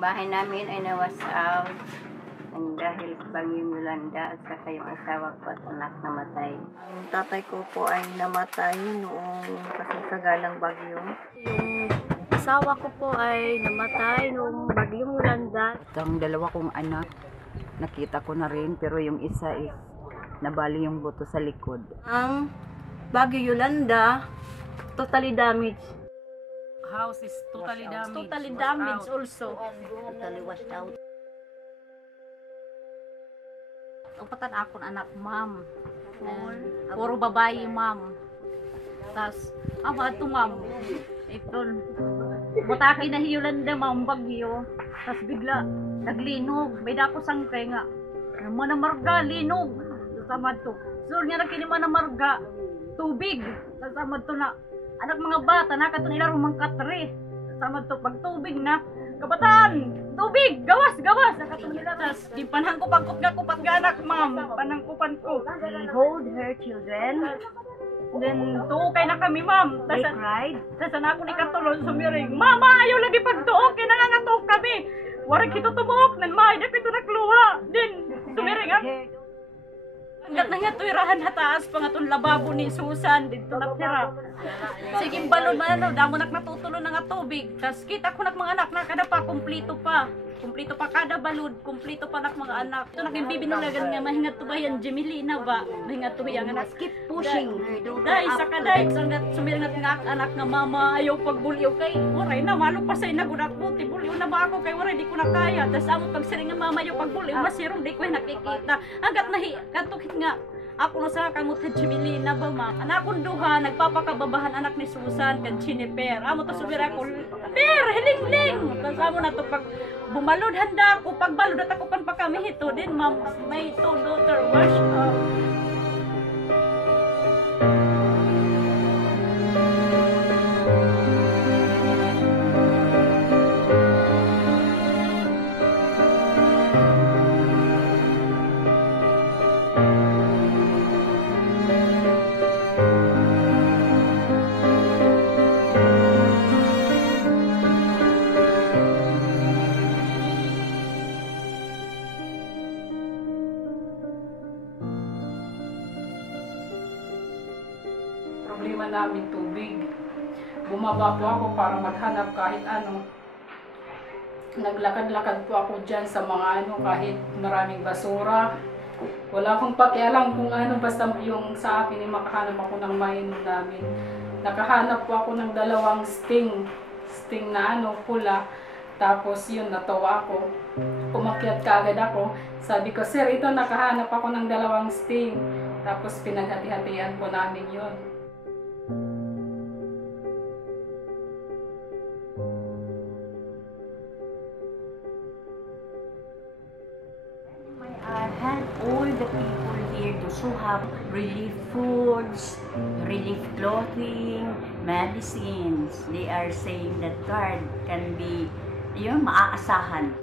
bahay namin ay nawas out dahil sa bagyong Yolanda at saka yung asawa ko at anak namatay. Yung tatay ko po ay namatay noong kasagalang bagyo. Yung asawa ko po ay namatay noong bagyong Yolanda. Ang dalawa kong anak, nakita ko na rin, pero yung isa is nabali yung buto sa likod. Ang bagyo Yolanda, totally damaged. House is totally damaged. Totally damaged also. Totally washed out. Upatan ako ng anak, ma'am. Puro babae, ma'am. Tapos, ama ito, ma'am. Ito, butaki na Yolanda, ma'am, bagyo. Tapos bigla, naglinog. May dako sangkay nga. Mana marga, linog. Samad to. So, nga na kinima na marga, tubig. Samad to na, anak mga bata, nakato nila rumangkatre. Samad to, pag tubig na, kabataan, tubig, gawas, gawas. Nakato nila, tas, di panang kupat ga anak, ma'am. Panangkupan ko. He hold her children. Then, tuukay na kami, ma'am. They cried. Tasan ako ni Katulon sumiring, Mama, ayaw lagi pagtuok, kaya nangangatok kami. Warag ito tumuok, nan maay, dapit ito nakluha. Then, sumiring, ha? Hanggat na nga tuwirahan hataas pa nga itong lababo ni Susan, dito natira. Sige, balon man, damo natutulo na nga tubig. Tapos kita ko mga anak na kada pa, kumplito pa. Kumplito pa kada balod, kumplito pa nak mga anak. Ito nakimbibinulagan nga, mahingat to ba yan, Jemelina ba? Mahingat to yan anak. Keep pushing. Dahil sa kaday, sumiringat nga anak nga mama, ayaw pagbuliw kay, waray na, malo pa sa'yo nagunak mo, tibuliw na ba ako kay waray, di ko na kaya. Tapos amo pagsiring nga mama, ayaw pagbuliw, masirong, di ko nakikita. Hanggat katukit nga, ako na sa kamot kay Jemelina ba ma? Anak kong duha, nagpapakababahan anak ni Susan, kay Jennifer. Amo to sumira ko, Per, hiling-ling! Tapos amo na to pag bumalod handa ako, pagbalod at ako pan pa kami hito din, ma'am, may two daughter wash up. Problema namin tubig. Bumaba po ako para maghanap kahit ano. Naglakad-lakad po ako dyan sa mga ano, kahit maraming basura. Wala akong pakialam kung ano, basta yung sa akin ay makahanap ako ng mainom namin. Nakahanap po ako ng dalawang sting na ano, pula. Tapos yun, natawa ako. Umakyat kaagad ako. Sabi ko, sir, ito nakahanap ako ng dalawang sting. Tapos pinaghati-hatian po namin yun. Help all the people here, those who have relief foods, relief clothing, medicines. They are saying that God can be, maaasahan.